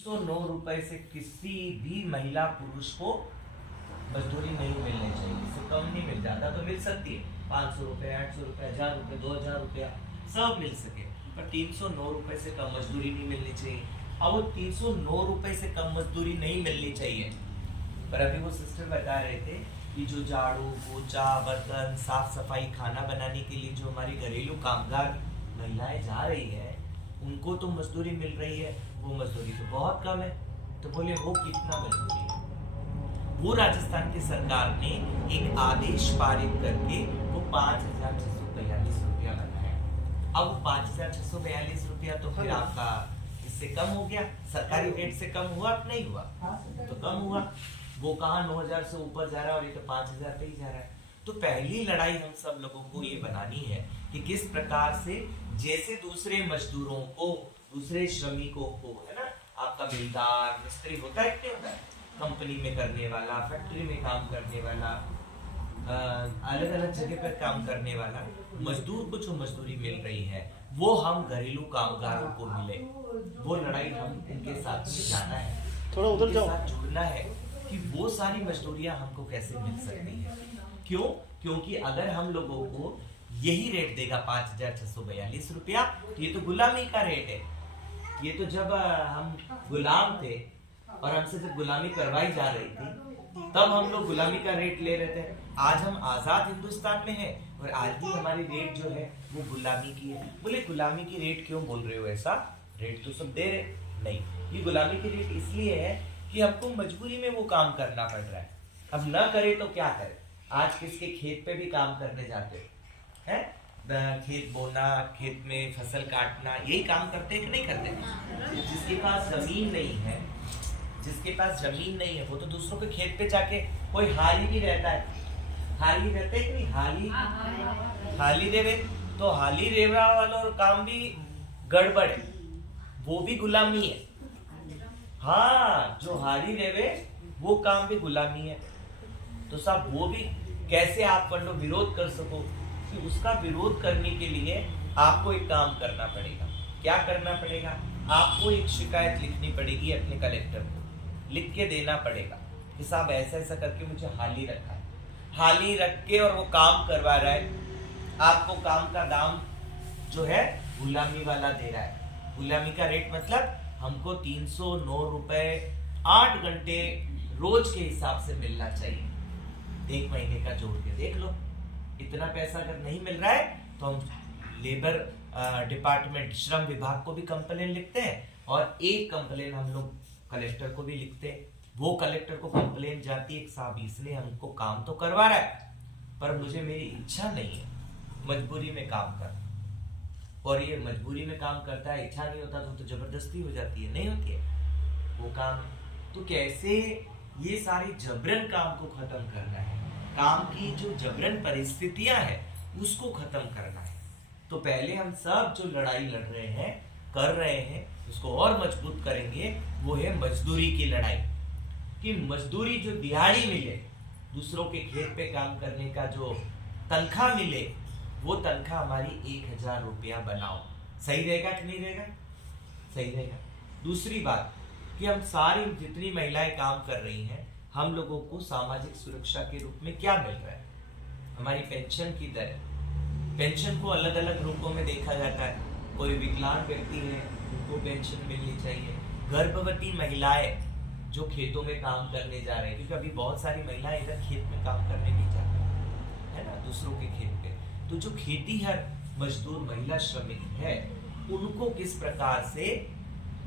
₹109 से किसी भी महिला पुरुष को मजदूरी नहीं मिलनी चाहिए। इससे कम नहीं मिल जाता तो मिल सकती है, ₹500, ₹800, ₹1000, ₹2000 सब मिल सके, पर ₹309 से कम मजदूरी नहीं मिलनी चाहिए। अब वो ₹309 से कम मजदूरी नहीं मिलनी चाहिए, पर अभी वो सिस्टर बता रहे थे कि जो झाड़ू पोछा बर्तन साफ सफाई खाना बनाने के लिए जो हमारी घरेलू कामगार महिलाएं जा रही है उनको तो मजदूरी मिल रही है, वो मजदूरी तो बहुत कम है। तो बोले वो कितना मजदूरी है? वो राजस्थान की सरकार ने एक आदेश पारित करके वो 5,642 रुपया बनाया। अब वो 5,642 रुपया तो फिर आपका इससे कम हो गया, सरकारी रेट से कम हुआ कि नहीं हुआ? तो कम हुआ। वो कहाँ 9,000 से ऊपर जा रहा है और ये तो 5,000 पे ही जा रहा है। तो पहली लड़ाई हम सब लोगों को ये बनानी है कि किस प्रकार से जैसे दूसरे मजदूरों को, दूसरे श्रमिकों को, है ना, आपका मिलदार मिस्त्री होता है, क्या होता है, कंपनी में करने वाला, फैक्ट्री में काम करने वाला, अलग अलग जगह पर काम करने वाला मजदूर को जो मजदूरी मिल रही है वो हम घरेलू कामगारों को मिले। वो लड़ाई हम इनके साथ में जाना है, थोड़ा उधर जाओ, जुड़ना है कि वो सारी मजदूरियां हमको कैसे मिल सकती है। क्यों? क्योंकि अगर हम लोगों को यही रेट देगा 5,642 रुपया, तो ये तो गुलामी का रेट है। ये तो जब हम गुलाम थे और हमसे जब गुलामी करवाई जा रही थी तब हम लोग गुलामी का रेट ले रहे थे। आज हम आजाद हिंदुस्तान में हैं और आज भी हमारी रेट जो है वो गुलामी की है। बोले गुलामी की रेट क्यों बोल रहे हो? ऐसा रेट तो सब दे रहे नहीं, ये गुलामी की रेट इसलिए है कि हमको मजबूरी में वो काम करना पड़ रहा है। अब न करे तो क्या करे? आज किसके खेत पे भी काम करने जाते हैं, खेत बोना, खेत में फसल काटना, यही काम करते हैं कि नहीं करते? जिसके पास जमीन नहीं है, जिसके पास जमीन नहीं है वो तो दूसरों के खेत पे जाके, कोई हाली भी रहता है, हाली रहते है कि नहीं, हाली रेवे, तो हाली रेवा वालों और काम भी गड़बड़ है, वो भी गुलामी है। हाँ, जो हाली रेवे वो काम भी गुलामी है। तो साहब वो भी कैसे आप कर लो, विरोध कर सको, कि उसका विरोध करने के लिए आपको एक काम करना पड़ेगा। क्या करना पड़ेगा? आपको एक शिकायत लिखनी पड़ेगी अपने कलेक्टर को, लिख के देना पड़ेगा कि साहब ऐसा ऐसा करके मुझे हाली रखा है, हाली रख के और वो काम करवा रहा है, आपको काम का दाम जो है गुलामी वाला दे रहा है। गुलामी का रेट मतलब हमको 309 रुपए 8 घंटे रोज के हिसाब से मिलना चाहिए। एक महीने का जोड़ के देख लो, इतना पैसा अगर नहीं मिल रहा है तो हम लेबर डिपार्टमेंट, श्रम विभाग को भी कंप्लेन लिखते हैं और एक कंप्लेन हम लोग कलेक्टर को भी लिखते हैं। वो कलेक्टर को कंप्लेन जाती है, साहब इसने हमको काम तो करवा रहा है पर मुझे मेरी इच्छा नहीं है, मजबूरी में काम कर, और ये मजबूरी में काम करता है, इच्छा नहीं होता तो जबरदस्ती हो जाती है, नहीं होती है वो काम। तो कैसे ये सारी जबरन काम को खत्म करना है, काम की जो जबरन परिस्थितियां है उसको खत्म करना है। तो पहले हम सब जो लड़ाई लड़ रहे हैं, कर रहे हैं, उसको और मजबूत करेंगे। वो है मजदूरी की लड़ाई, कि मजदूरी जो दिहाड़ी मिले, दूसरों के खेत पे काम करने का जो तनख्वाह मिले, वो तनख्वाह हमारी 1,000 रुपया बनाओ। सही रहेगा कि नहीं रहेगा? सही रहेगा। दूसरी बात कि हम सारी जितनी महिलाएं काम कर रही हैं, हम लोगों को सामाजिक सुरक्षा के रूप में क्या मिल रहा है? हमारी पेंशन की दर, पेंशन को अलग अलग रूपों में देखा जाता है। कोई विकलांग व्यक्ति है उनको पेंशन मिलनी चाहिए, गर्भवती महिलाएं जो खेतों में काम करने जा रहे हैं, क्योंकि अभी बहुत सारी महिलाएं इधर खेत में काम करने नहीं जाती है ना, दूसरों के खेत पे। तो जो खेतीहर मजदूर महिला श्रमिक है उनको किस प्रकार से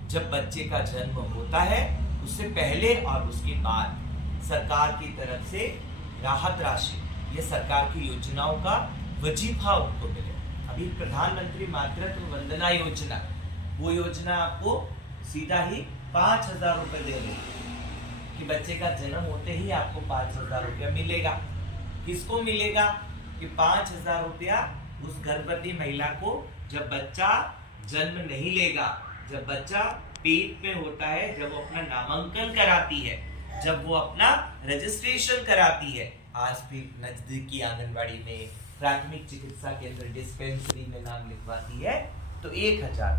जब बच्चे का जन्म होता है उससे पहले और उसके बाद सरकार की तरफ से राहत राशि, ये सरकार की योजनाओं का वजीफा उनको मिले। अभी प्रधानमंत्री मातृत्व वंदना योजना, वो योजना आपको सीधा ही 5,000 रुपए दे रही है कि बच्चे का जन्म होते ही आपको 5,000 रुपया मिलेगा। किसको मिलेगा? कि 5,000 रुपया उस गर्भवती महिला को जब बच्चा जन्म नहीं लेगा, जब बच्चा पेट में होता है, जब वो अपना नामांकन कराती है, जब वो अपना रजिस्ट्रेशन कराती है, आज भी नजदीकी आंगनबाड़ी में, प्राथमिक चिकित्सा केंद्र, डिस्पेंसरी में नाम लिखवाती है, तो 1,000।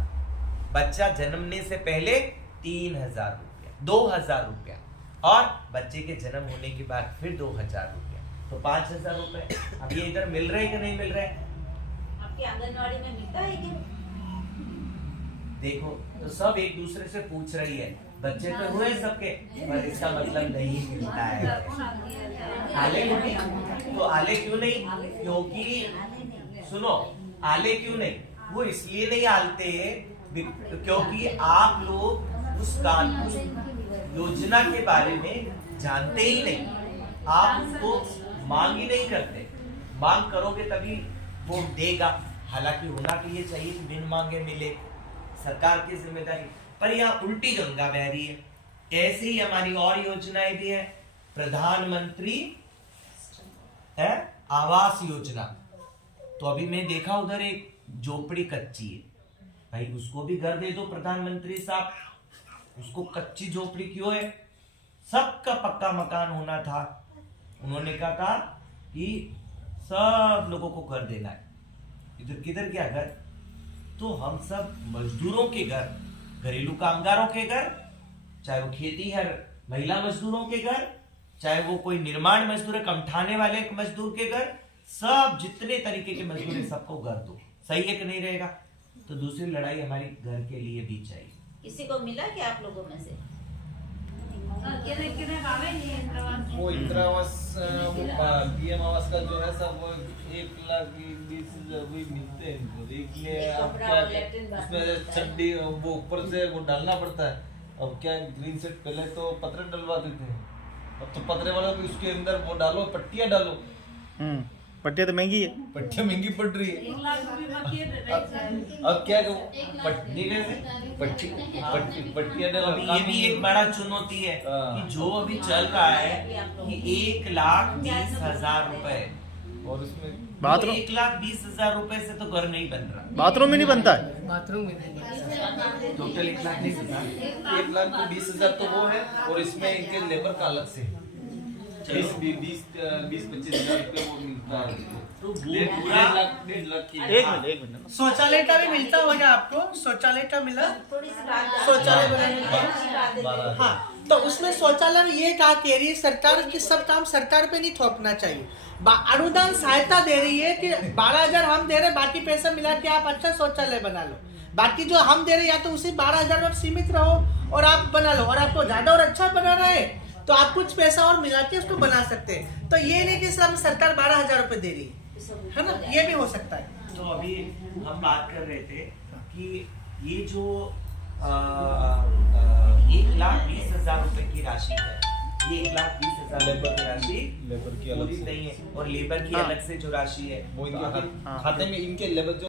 बच्चा जन्मने से पहले 3,000 रुपया, 2,000 रुपया, और बच्चे के जन्म होने के बाद फिर 2,000 रुपया, तो 5,000 रुपए। अब ये इधर मिल रहे कि नहीं मिल रहे? आपके आंगनवाड़ी में मिलता है क्या? देखो, तो सब एक दूसरे से पूछ रही है, बच्चे तो हुए सबके, पर इसका मतलब नहीं मिलता है। आले क्यों नहीं? तो आले क्यों नहीं? क्योंकि सुनो, आले क्यों नहीं? वो इसलिए नहीं आलते क्योंकि आप लोग उस योजना के बारे में जानते ही नहीं, आप उसको मांग ही नहीं करते। मांग करोगे तभी वो देगा, हालांकि होना तो ये चाहिए कि बिन मांगे मिले, सरकार की जिम्मेदारी। पर यहाँ उल्टी गंगा बह रही है। ऐसे ही हमारी और योजनाएं भी है, प्रधानमंत्री है आवास योजना। तो अभी मैं देखा उधर एक झोपड़ी कच्ची है, भाई उसको भी घर दे दो प्रधानमंत्री साहब। उसको कच्ची झोपड़ी क्यों है? सबका पक्का मकान होना था। उन्होंने कहा था कि सब लोगों को घर देना है। इधर किधर क्या घर? तो हम सब मजदूरों के घर, घरेलू कामगारों के घर, चाहे वो खेती है महिला मजदूरों के घर, चाहे वो कोई निर्माण मजदूर है, कमठाने वाले मजदूर के घर, सब जितने तरीके के मजदूर है सबको घर दो। सही है कि नहीं रहेगा? तो दूसरी लड़ाई हमारी घर के लिए भी चाहिए। किसी को मिला क्या आप लोगों में से? वो इंदिरा आवास, पीएम आवास का जो है सब 1,20,000 वही मिलते हैं इनको। देखिए अब क्या उसमें चड्डी वो ऊपर से वो डालना पड़ता है। अब क्या ग्रीन सेट पहले तो पत्रे डलवा देते हैं, अब तो पत्रे वाला भी उसके अंदर वो डालो, पट्टियां डालो। पट्टियां तो महंगी है, पट्टियां महंगी पड़ रही है। अब क्या पट्टियां डालो। ये भी एक बड़ा चुनौती है कि जो अभी चल रहा है कि 1,20,000 रुपए, और उसमें बाथरूम 1,20,000 रुपए से तो घर नहीं बन रहा। बाथरूम में नहीं बनता है। टोटल 1,20,000। 1,20,000 तो वो है, और इसमें इनके लेबर का अलग से 20-25,000 रुपए वो मिलता है। तो वो 1.5 लाख की। एक मिनट शौचालय का भी मिलता होगा आपको? शौचालय का मिला? थोड़ी सी बात शौचालय बनाने का? हाँ, तो उसमें शौचालय में ये कहा कह रही है सरकार की सब काम सरकार पे नहीं थोपना चाहिए। अनुदान सहायता दे रही है कि 12,000 हम दे रहे, बाकी पैसा मिला के आप अच्छा शौचालय बना लो। बाकी जो हम दे रहे या तो उसी 12,000 में सीमित रहो और आप बना लो, और आपको ज्यादा और अच्छा बनाना है तो आप कुछ पैसा और मिला के उसको बना सकते हैं। तो ये नहीं कि सब सरकार 12,000 रुपए दे रही है ना, ये भी हो सकता है। तो अभी हम बात कर रहे थे कि ये जो 1,20,000 रुपए की राशि है, ये 1,20,000 लेबर की राशि लेबर की अलग पूरी से नहीं है, और लेबर की अलग से जो राशि है वो इनके खाते में इनके लेबर जो